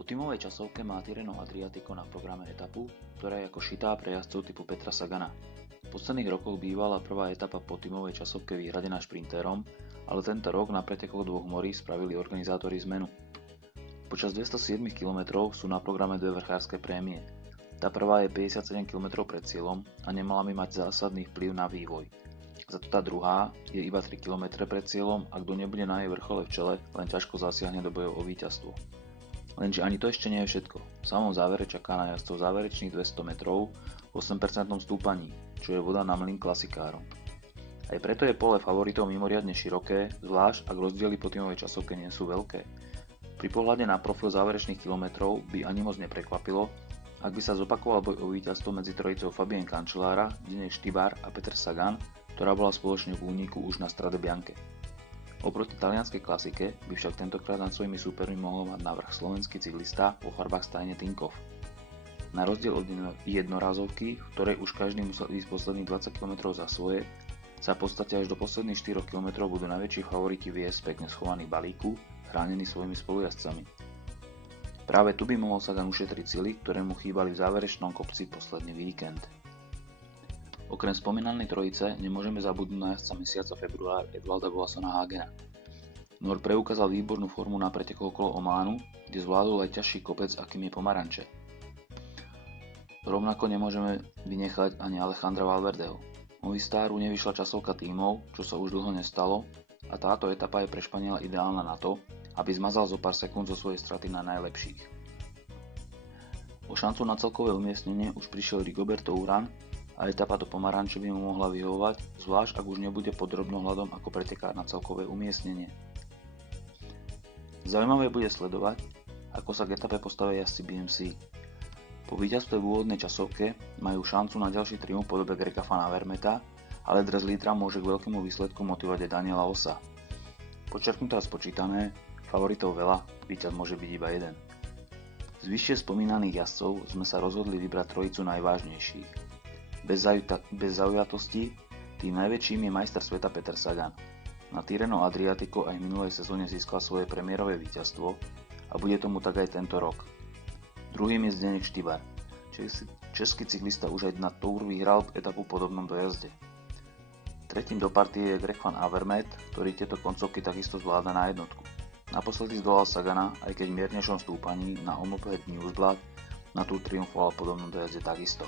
Po tímovej časovke má Tirreno Adriatico na programe etapu, ktorá je ako šitá pre jazdcov typu Petra Sagana. V posledných rokoch bývala prvá etapa po tímovej časovke vyhradená šprintérom, ale tento rok na pretekoch dvoch morí spravili organizátori zmenu. Počas 207 km sú na programe dve vrchárske prémie. Tá prvá je 57 km pred cieľom a nemala by mať zásadný vplyv na vývoj. Zato tá druhá je iba 3 km pred cieľom a kto nebude na jej vrchole v čele, len ťažko zasiahne do bojov o víťazstvo. Lenže ani to ešte nie je všetko. V samom závere čaká na jazdcov záverečných 200 metrov v 8% stúpaní, čo je voda na mlyn klasikárom. Aj preto je pole favoritov mimoriadne široké, zvlášť ak rozdiely po tímovej časovke nie sú veľké. Pri pohľade na profil záverečných kilometrov by ani moc neprekvapilo, ak by sa zopakoval boj o víťazstvo medzi trojicou Fabien Cancellara, Zdeněk Štybár a Peter Sagan, ktorá bola spoločne v úniku už na Strade Bianche. Oproti talianskej klasike by však tentokrát nad svojimi súpermi mohol mať navrch slovenský cyklista vo farbách stajne Tinkoff. Na rozdiel od jednorázovky, v ktorej už každý musel ísť posledných 20 km za svoje, sa v podstate až do posledných 4 km budú najväčší favoriti viesť pekne schovaní balíku, chránení svojimi spolujazdcami. Práve tu by mohol Sagan ušetriť sily, ktoré mu chýbali v záverečnom kopci posledný víkend. Okrem spomínanej trojice nemôžeme zabudnúť na jazdca mesiaca február Edvalda Boassona Hagena. Nor preukázal výbornú formu na pretekoch okolo Ománu, kde zvládol aj ťažší kopec, akým je Pomaranče. Rovnako nemôžeme vynechať ani Alejandra Valverdeho. Movistaru nevyšla časovka tímov, čo sa už dlho nestalo, a táto etapa je pre Španiela ideálna na to, aby zmazal zo pár sekúnd zo svojej straty na najlepších. O šancu na celkové umiestnenie už prišiel Rigoberto Urán a etapa do Pomaranče by mu mohla vyhovovať, zvlášť ak už nebude pod drobnohľadom ako pretekár na celkové umiestnenie. Zaujímavé bude sledovať, ako sa k etape postavia jazdci BMC. Po víťazstve v úvodnej časovke majú šancu na ďalší triumf v podobe Grega Van Avermaeta, ale dres lídra môže k veľkému výsledku motivovať aj Daniela Ossa. Podčiarknuté a spočítané, favoritov veľa, víťaz môže byť iba jeden. Z vyššie spomínaných jazdcov sme sa rozhodli vybrať trojicu najvážnejších. Bez zaujatosti, tým najväčším je majster sveta Peter Sagan. Na Tirreno Adriatico aj v minulej sezóne získal svoje premiérové víťazstvo a bude tomu tak aj tento rok. Druhým je Zdeněk Štybár. Český cyklista už aj na Tour vyhral etapu v podobnom dojazde. Tretím do partie je Greg Van Avermaet, ktorý tieto koncovky takisto zvláda na jednotku. Naposledy zdolal Sagana, aj keď v miernejšom stúpaní na Omloop Het Nieuwsblad na Tour triumfoval v podobnom dojazde takisto.